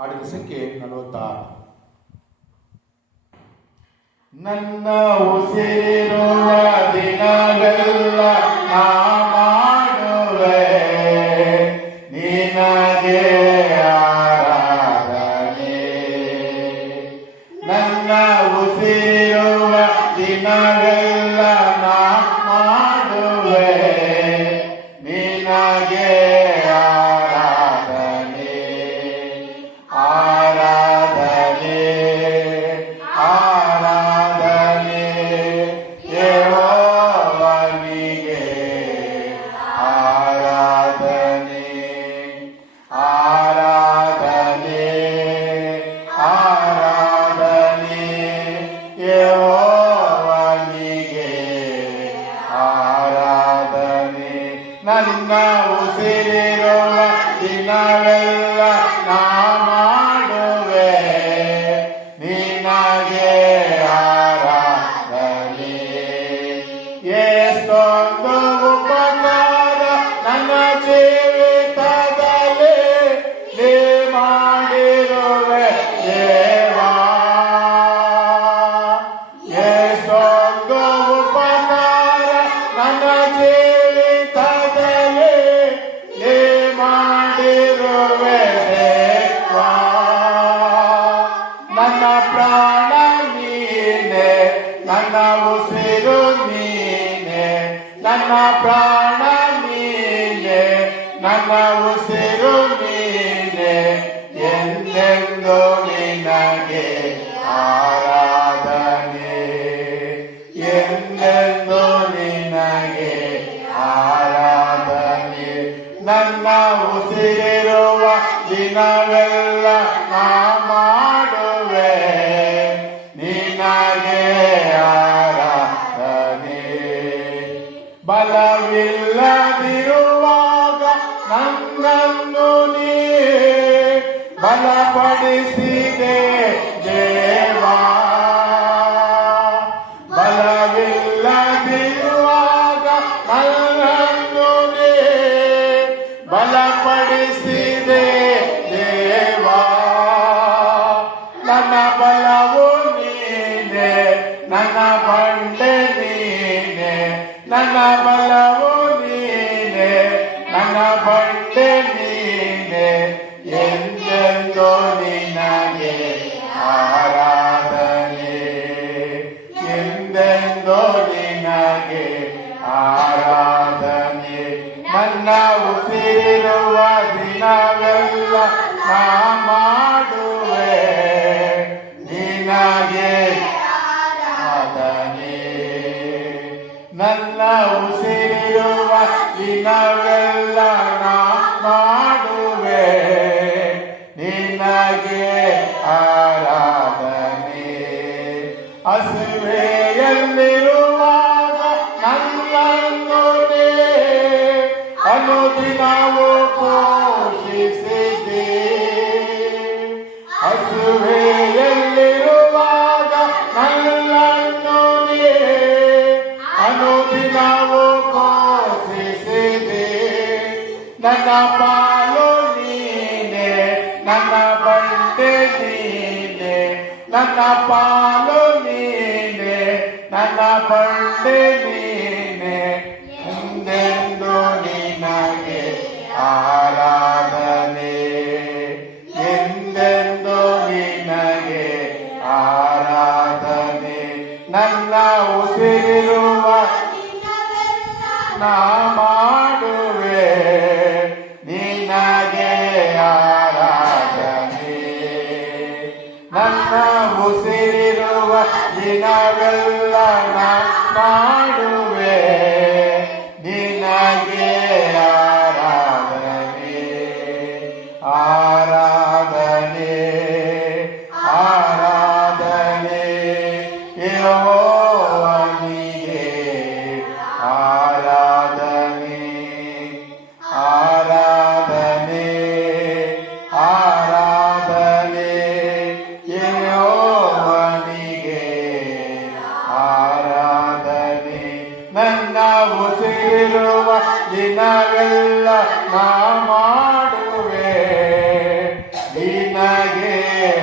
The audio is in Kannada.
ಹಾಡಿನ ಸಂಖ್ಯೆ 46. ನನ್ನ ಉಸಿರಿರುವ ದಿನವೆಲ್ಲ ನಾ ಮಾಡುವೆ ನಿನಗೆ ಆರಾಧನೆ. ನನ್ನ ಉಸಿರಿರುವ ದಿನವೆಲ್ಲ ನಾ ಮಾಡುವೆ ನಿನಗೆ ಆರಾಧನೆ. ಆರಾಧನೆ ಆರಾಧನೆ ಯೆಹೋವನಿಗೆ ಆರಾಧನೆ. ಆರಾಧನೆ ಆರಾಧನೆ ಯೆಹೋವನಿಗೆ ಆರಾಧನೆ. ನನ್ನ ಉಸಿರಿರುವ ದಿನವೆಲ್ಲ ನಾ ಮಾಡುವೆ ನಿನಗೆ ಆರಾಧನೆ. ಎಷ್ಟೊಂದು ಉಪಕಾರ ನನ್ನ ಜೀವಿತದಲ್ಲಿ ನೀ ಮಾಡಿರುವೆ ದೇವಾ. ಎಷ್ಟೊಂದು ಉಪಕಾರ ನನ್ನ ಜೀವಿತದಲ್ಲಿ ನೀ ಮಾಡಿರುವೆ ದೇವಾ. ನನ್ನ ಪ್ರಾಣ ನೀನೆ, ನನ್ನ ಉಸಿರು ನೀನೆ. ನನ್ನ ಪ್ರಾಣ ನೀನೆ, ನನ್ನ ಉಸಿರು ನೀನೆ. ಎಂದೆಂದು ನಿನಗೆ ಆರಾಧನೆ. ಎಂದೆಂದು ನಿನಗೆ ಆರಾಧನೆ. ನನ್ನ ಉಸಿರಿರುವ ದಿನವೆಲ್ಲ ನಾ ಮಾಡುವೆ ನಿನಗೆ ಆರಾಧನೆ. ಬಲವಿಲ್ಲದಿರುವಾಗ ನನ್ನನ್ನು ನೀ ಬಲಪಡಿಸಿದೆ ದೇವಾ. ಬಲವಿಲ್ಲದಿರುವಾಗ ನನ್ನನ್ನು ನೀ ಬಲಪಡಿಸಿದೆ ದೇವಾ. ನನ್ನ ಬಲವು ನೀನೆ, ನನ್ನ ಬಂಡೆ ನೀನೆ. ನನ್ನ ಬಲವು ನೀನೆ, ನನ್ನ ಬಂಡೆ ನೀನೆ. ಎಂದೆಂದು ನಿನಗೆ ಆರಾಧನೆ. ಎಂದೆಂದು ನಿನಗೆ ಆರಾಧನೆ. ನನ್ನ ಉಸಿರಿರುವ ದಿನವೆಲ್ಲ ನಾ ಮಾಡುವೆ ನಿನಗೆ ಆರಾಧನೆ. ನನ್ನ ಉಸಿರಿರುವ ದಿನವೆಲ್ಲ ನಾ ಮಾಡುವೆ ನಿನಗೆ ಆರಾಧನೆ. ಹಸಿವೆಯಲ್ಲಿರುವಾಗ ನನ್ನನ್ನು ನೀ ಅನುದಿನವೂ ಪೋಷಿಸಿದೆ. ಹಸಿವೆಯಲ್ಲಿರುವಾಗ ನನ್ನನ್ನು ನೀ ಅನುದಿನವೂ ಪೋಷಿಸಿದೆ. ನನ್ನ ಪಾಲು ನೀನೆ, ನನ್ನ ಬಂಡೆ ನೀನೆ. ನನ್ನ ಪಾಲು ನೀನೆ, ನನ್ನ ಬಂಡೆ ನೀನೆ. ಎಂದೆಂದು ನಿನಗೆ ಆರಾಧನೆ. ಎಂದೆಂದು ನಿನಗೆ ಆರಾಧನೆ. ನನ್ನ ಉಸಿರಿರುವ ನಾ ಮಾಡುವೆ ನಿನಗೆ ಆರಾಧನೆ. ನನ್ನ ಉಸಿರಿರುವ ದಿನವೆಲ್ಲ ನಾ ಮಾಡುವೆ ನಿನಗೆ ಆರಾಧನೆ. ಆರಾಧನೆ ಆರಾಧನೆ ಯೆಹೋವನಿಗೆ ಆರಾಧನೆ. ಆರಾಧನೆ ಆರಾಧನೆ ಯೆಹೋವನಿಗೆ ನಿನಗೆ